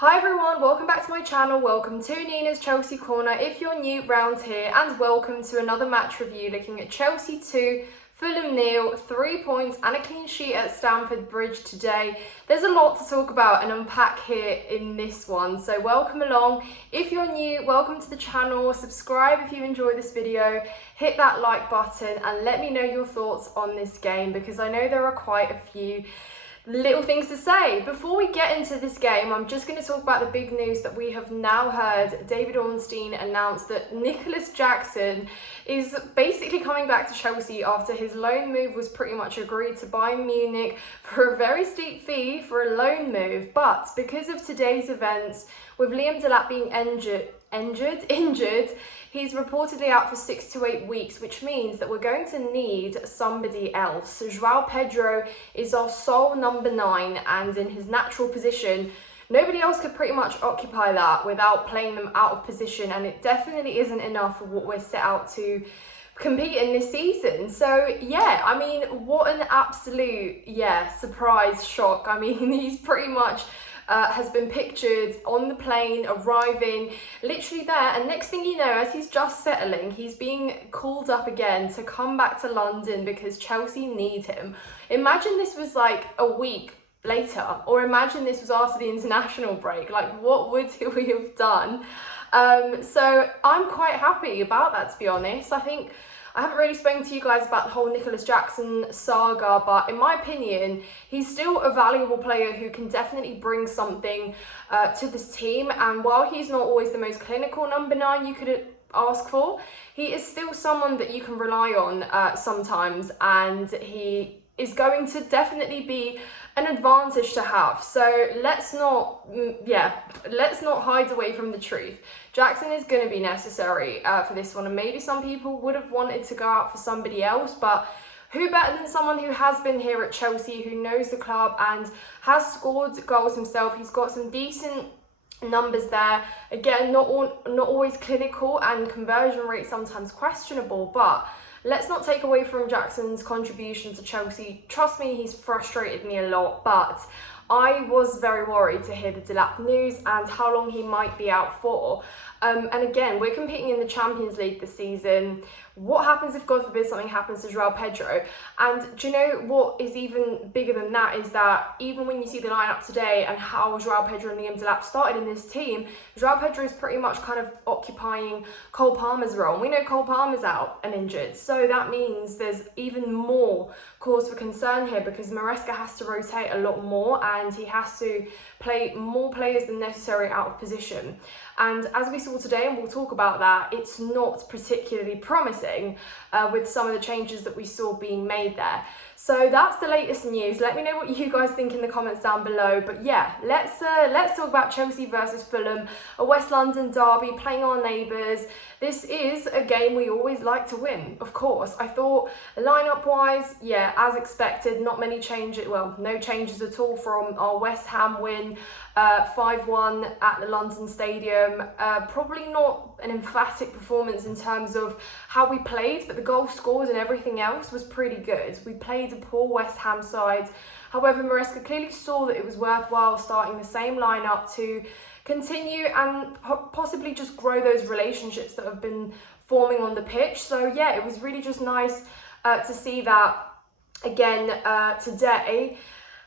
Hi everyone, welcome back to my channel, welcome to Nina's Chelsea Corner if you're new round here, and welcome to another match review looking at Chelsea 2, Fulham 0, 3 points and a clean sheet at Stamford Bridge today. There's a lot to talk about and unpack here in this one, so welcome along. If you're new, welcome to the channel, subscribe if you enjoy this video, hit that like button and let me know your thoughts on this game because I know there are quite a few little things to say. Before we get into this game, I'm just going to talk about the big news that we have now heard. David Ornstein announced that Nicholas Jackson is basically coming back to Chelsea after his loan move was pretty much agreed to Bayern Munich for a very steep fee for a loan move. But because of today's events, with Liam Delap being injured, he's reportedly out for 6 to 8 weeks, which means that we're going to need somebody else. JOAO PEDRO is our sole number 9, and in his natural position, nobody else could pretty much occupy that without playing them out of position, and it definitely isn't enough for what we're set out to compete in this season. So yeah, I mean, what an absolute surprise shock. I mean, he's pretty much has been pictured on the plane, arriving, literally there, and next thing you know, as he's just settling, he's being called up again to come back to London because Chelsea need him. Imagine this was like a week later, or imagine this was after the international break. Like, what would we have done? So I'm quite happy about that, to be honest. I think I haven't really spoken to you guys about the whole Nicholas Jackson saga, but in my opinion, he's still a valuable player who can definitely bring something to this team. And while he's not always the most clinical number 9 you could ask for, he is still someone that you can rely on sometimes, and he is going to definitely be an advantage to have. So let's not hide away from the truth. Jackson is going to be necessary for this one, and maybe some people would have wanted to go out for somebody else, but who better than someone who has been here at Chelsea, who knows the club and has scored goals himself. He's got some decent numbers there. Again, not always clinical, and conversion rate sometimes questionable, but let's not take away from Jackson's contribution to Chelsea. Trust me, he's frustrated me a lot, but I was very worried to hear the Delap news and how long he might be out for. And again, we're competing in the Champions League this season. What happens if, God forbid, something happens to JOAO PEDRO? And do you know what is even bigger than that is that even when you see the lineup today and how JOAO PEDRO and Liam Delap started in this team, JOAO PEDRO is pretty much kind of occupying Cole Palmer's role. And we know Cole Palmer's out and injured, so that means there's even more cause for concern here because Maresca has to rotate a lot more and he has to play more players than necessary out of position. And as we saw today, and we'll talk about that, it's not particularly promising with some of the changes that we saw being made there. So that's the latest news. Let me know what you guys think in the comments down below. But yeah, let's talk about Chelsea versus Fulham, a West London derby, playing our neighbours. This is a game we always like to win, of course. I thought lineup-wise, yeah, as expected, not many changes, well, no changes at all from our West Ham win, 5-1 at the London Stadium. Probably not an emphatic performance in terms of how we played, but the goal scored and everything else was pretty good. We played a poor West Ham side. However, Maresca clearly saw that it was worthwhile starting the same lineup to continue and possibly just grow those relationships that have been forming on the pitch. So yeah, it was really just nice to see that again today.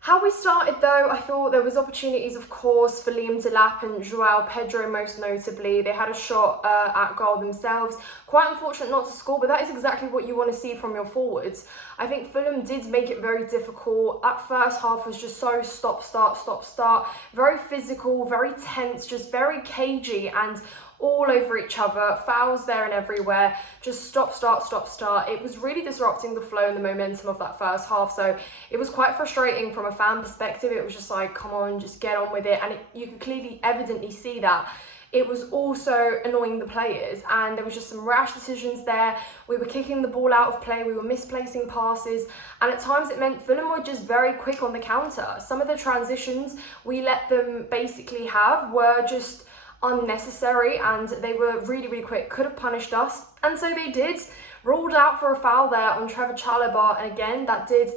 How we started though, I thought there was opportunities, of course, for Liam Delap and JOAO PEDRO most notably. They had a shot at goal themselves. Quite unfortunate not to score, but that is exactly what you want to see from your forwards. I think Fulham did make it very difficult. That first half was just so stop, start. Very physical, very tense, just very cagey and all over each other, fouls there and everywhere, just stop, start. It was really disrupting the flow and the momentum of that first half, so it was quite frustrating from a fan perspective. It was just like, come on, just get on with it, and you could clearly, evidently see that. It was also annoying the players, and there was just some rash decisions there. We were kicking the ball out of play, we were misplacing passes, and at times it meant Fulham were just very quick on the counter. Some of the transitions we let them basically have were just unnecessary, and they were really quick, could have punished us, and so they did. ruled out for a foul there on Trevor Chalobah, and again that did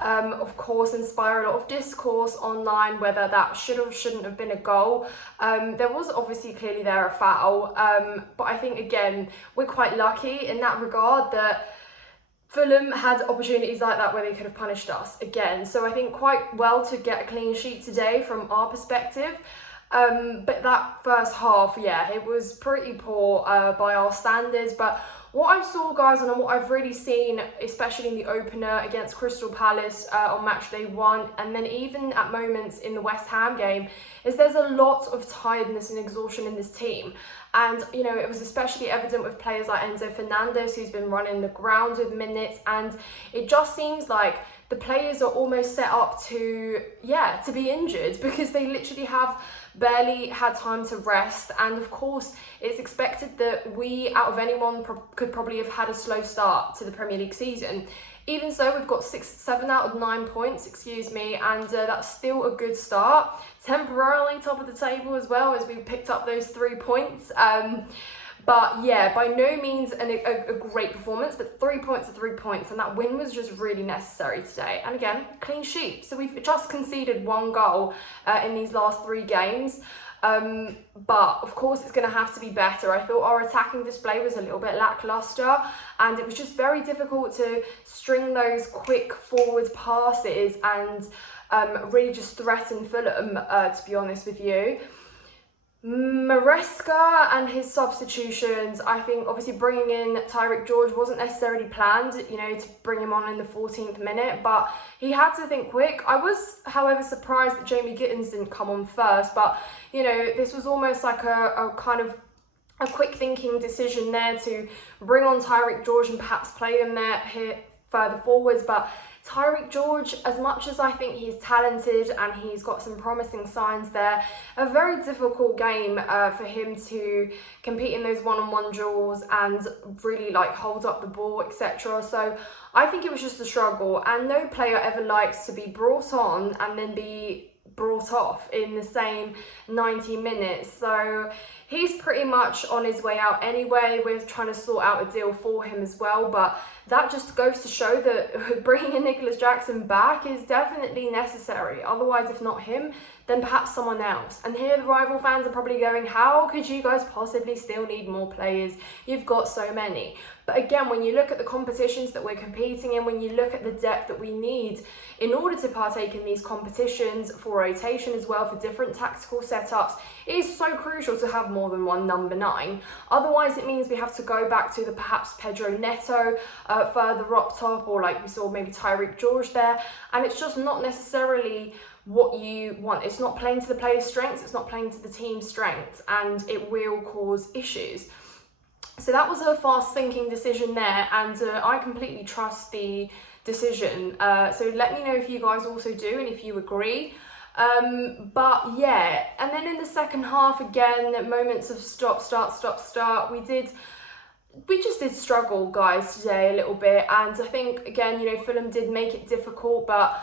of course inspire a lot of discourse online whether that shouldn't have been a goal. There was obviously clearly there a foul, but I think again we're quite lucky in that regard that Fulham had opportunities like that where they could have punished us again. So I think quite well to get a clean sheet today from our perspective. But that first half, yeah, it was pretty poor by our standards. But what I saw, guys, and what I've really seen, especially in the opener against Crystal Palace on match day 1, and then even at moments in the West Ham game, is there's a lot of tiredness and exhaustion in this team. And, you know, it was especially evident with players like Enzo Fernandez, who's been running the ground with minutes. And it just seems like the players are almost set up to be injured, because they literally have barely had time to rest. And of course, it's expected that we, out of anyone, could probably have had a slow start to the Premier League season. Even so, we've got 7 out of 9 points, and that's still a good start. Temporarily top of the table as well, as we picked up those 3 points. But yeah, by no means a great performance, but 3 points are 3 points, and that win was just really necessary today. And again, clean sheet. So we've just conceded 1 goal in these last 3 games. But of course it's going to have to be better. I thought our attacking display was a little bit lackluster, and it was just very difficult to string those quick forward passes and really just threaten Fulham, to be honest with you. Maresca and his substitutions, I think obviously bringing in Tyreek George wasn't necessarily planned, you know, to bring him on in the 14th minute, but he had to think quick. I was, however, surprised that Jamie Gittins didn't come on first, but, you know, this was almost like a kind of a quick thinking decision there to bring on Tyreek George and perhaps play him there here further forwards. But Tyreek George, as much as I think he's talented and he's got some promising signs there, a very difficult game for him to compete in those one-on-one duels and really like hold up the ball, etc. So I think it was just a struggle, and no player ever likes to be brought on and then be brought off in the same 90 minutes. So he's pretty much on his way out anyway. We're trying to sort out a deal for him as well, but that just goes to show that bringing in Nicholas Jackson back is definitely necessary. Otherwise, if not him, then perhaps someone else. And here the rival fans are probably going, how could you guys possibly still need more players? You've got so many. But again, when you look at the competitions that we're competing in, when you look at the depth that we need in order to partake in these competitions, for rotation as well, for different tactical setups, it is so crucial to have more than one number 9. Otherwise, it means we have to go back to the perhaps Pedro Neto further up top, or like we saw maybe Tyreek George there. And it's just not necessarily what you want. It's not playing to the player's strengths, it's not playing to the team's strengths, and it will cause issues. So that was a fast thinking decision there, and I completely trust the decision. So let me know if you guys also do and if you agree. But yeah, and then in the second half, again, moments of stop, start. We just did struggle, guys, today a little bit, and I think again, you know, Fulham did make it difficult, but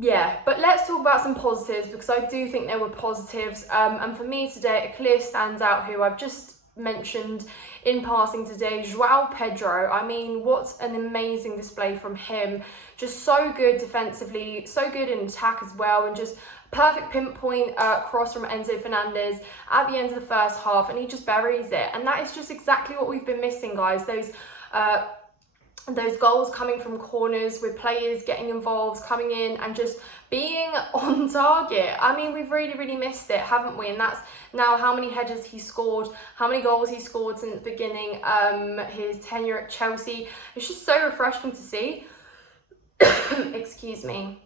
yeah. But let's talk about some positives, because I do think there were positives, and for me today, a clear standout who I've just mentioned in passing today, JOAO Pedro. I mean, what an amazing display from him. Just so good defensively, so good in attack as well, and just perfect pinpoint cross from Enzo Fernandez at the end of the first half, and he just buries it. And that is just exactly what we've been missing, guys. Those goals coming from corners with players getting involved, coming in and just being on target. I mean, we've really missed it, haven't we? And that's now how many headers he scored, how many goals he scored since the beginning, his tenure at Chelsea. It's just so refreshing to see. Excuse me.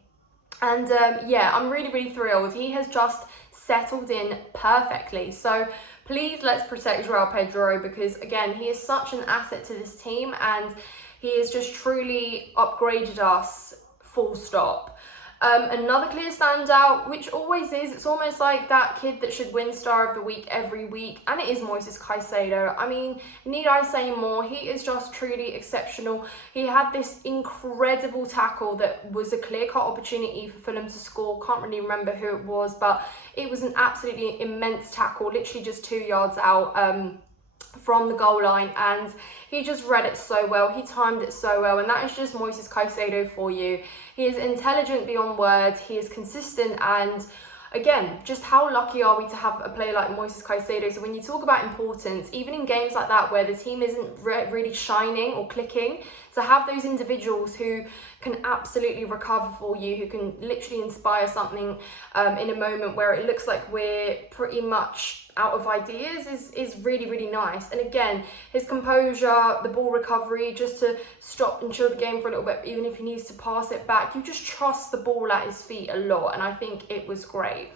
And yeah, I'm really thrilled. He has just settled in perfectly. So please, let's protect JOAO Pedro, because again, he is such an asset to this team, and he has just truly upgraded us, full stop. Another clear standout, which always is, it's almost like that kid that should win Star of the Week every week, and it is Moises Caicedo. I mean, need I say more? He is just truly exceptional. He had this incredible tackle that was a clear-cut opportunity for Fulham to score. Can't really remember who it was, but it was an absolutely immense tackle, literally just 2 yards out. from the goal line, and he just read it so well, he timed it so well, and that is just Moises Caicedo for you. He is intelligent beyond words, he is consistent, and again, just how lucky are we to have a player like Moises Caicedo? So when you talk about importance, even in games like that where the team isn't really shining or clicking, to have those individuals who can absolutely recover for you, who can literally inspire something in a moment where it looks like we're pretty much out of ideas is really, really nice. And again, his composure, the ball recovery, just to stop and chill the game for a little bit, even if he needs to pass it back, you just trust the ball at his feet a lot, and I think it was great.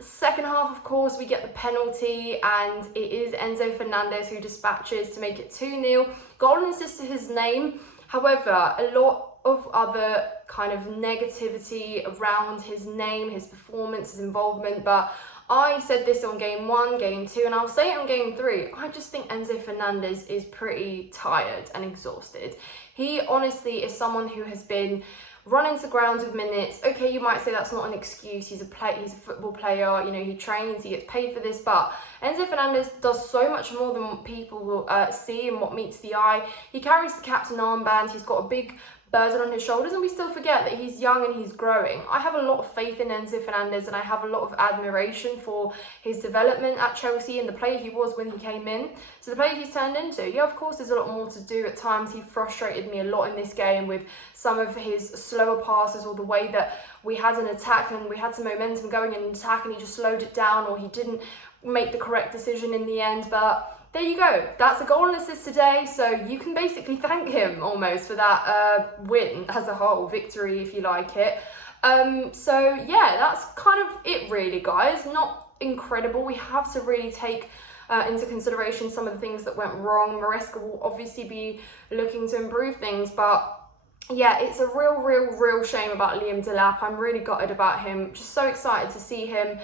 Second half, of course, we get the penalty, and it is Enzo Fernandez who dispatches to make it 2-0. Goal and assist to his name. However, a lot of other kind of negativity around his name, his performance, his involvement, but I said this on game 1, game 2, and I'll say it on game 3. I just think Enzo Fernandez is pretty tired and exhausted. He honestly is someone who has been running to ground with minutes. Okay, you might say that's not an excuse. He's a football player. You know, he trains, he gets paid for this. But Enzo Fernandez does so much more than what people will see and what meets the eye. He carries the captain armband. He's got a big burden on his shoulders, and we still forget that he's young and he's growing. I have a lot of faith in Enzo Fernandez, and I have a lot of admiration for his development at Chelsea and the player he was when he came in to the player he's turned into. Yeah, of course, there's a lot more to do at times. He frustrated me a lot in this game with some of his slower passes, or the way that we had an attack and we had some momentum going in an attack and he just slowed it down, or he didn't make the correct decision in the end. But there you go, that's a goal and assist today, so you can basically thank him almost for that win as a whole, victory if you like it. So yeah, that's kind of it really, guys. Not incredible. We have to really take into consideration some of the things that went wrong. Maresca will obviously be looking to improve things, but yeah, it's a real shame about Liam Delap. I'm really gutted about him. Just so excited to see him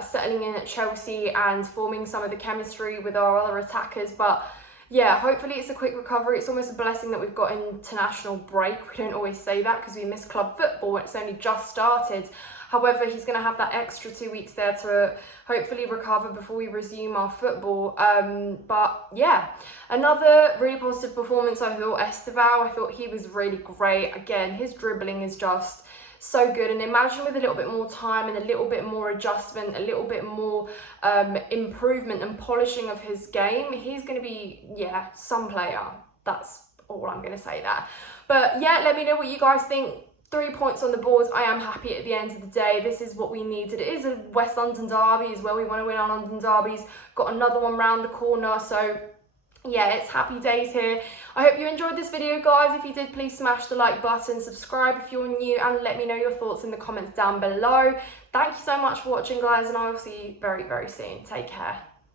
settling in at Chelsea and forming some of the chemistry with our other attackers. But yeah, hopefully it's a quick recovery. It's almost a blessing that we've got international break. We don't always say that because we miss club football. It's only just started. However, he's going to have that extra 2 weeks there to hopefully recover before we resume our football. But yeah, another really positive performance. I thought Estevao, I thought he was really great. Again, his dribbling is just so good, and imagine with a little bit more time and a little bit more adjustment, a little bit more improvement and polishing of his game, he's going to be, yeah, some player. That's all I'm going to say there. But yeah, let me know what you guys think. 3 points on the board. I am happy at the end of the day. This is what we needed. It is a West London derby as well. We want to win our London derbies. Got another one round the corner, so yeah, it's happy days here. I hope you enjoyed this video, guys. If you did, please smash the like button, subscribe if you're new, and let me know your thoughts in the comments down below. Thank you so much for watching, guys, and I will see you very soon. Take care.